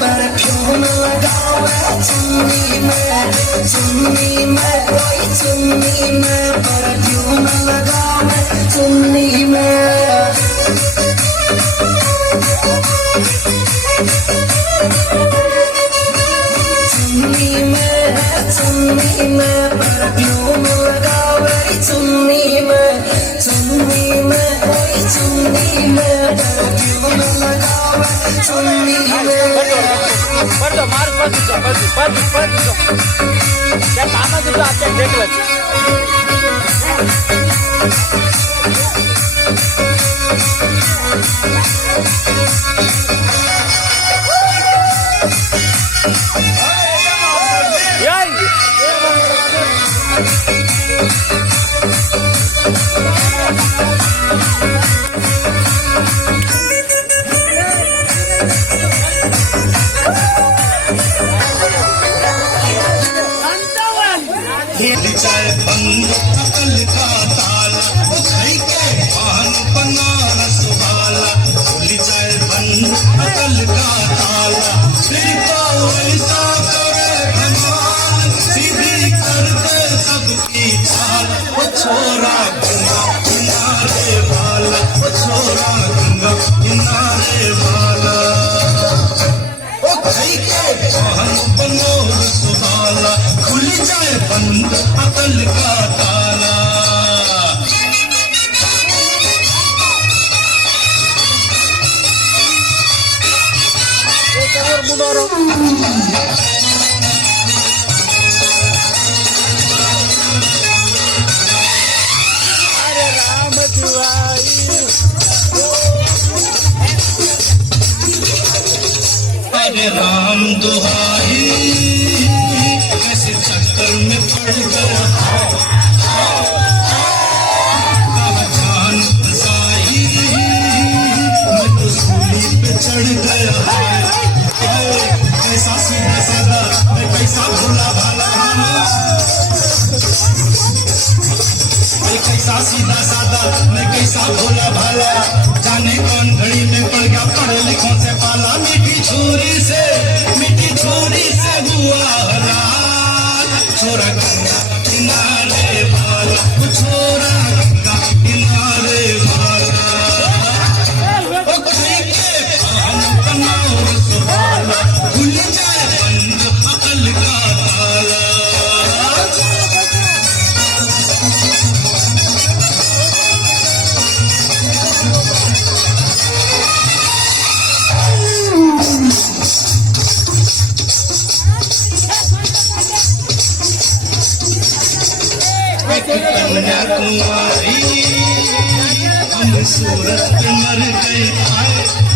perfume लगावे चुन्नी में कोई चुन्नी में परफ्यूम लगावे चुन्नी में चुन्नी में परफ्यूम लगावे चुन्नी में कोई चुन्नी में परफ्यूम लगावे चुन्नी में पडतो मार पडतो त्या कामात तुझं आता भेटलं चाय बंद अकल का ताला खाई के पान बनारस वाला भूल जाए बंद अकल का ताला फिर तो ऐसा करे भगवान सीधी कर दे सबकी चाल वो छोरा गंगा किनारे वाला वो छोरा गंगा किनारे वाला वो खाई के पान बनारस वाला खुल जाए बंद अकल का ताला अरे राम दुआई अरे राम दुहाई कैसे चक्कर में पड़ गया जान फसाई मैं तो सूली पे चढ़ गया कैसा सीधा साधा मैं कैसा भोला भाला कैसा सीधा साधा मैं कैसा भोला भाला जाने कौन घड़ी में पड़ गया पढ़े लिखों से पाला मीठी छुरी से हुआ हलाल छोरा गंगा किनारे वाला छोरा गंगा किनारे वाला ओ कहीं के पान बनारस वाला खुल जाए बंद अकल का ताला कन्याकुमारी हम सूरत पे मर गए आए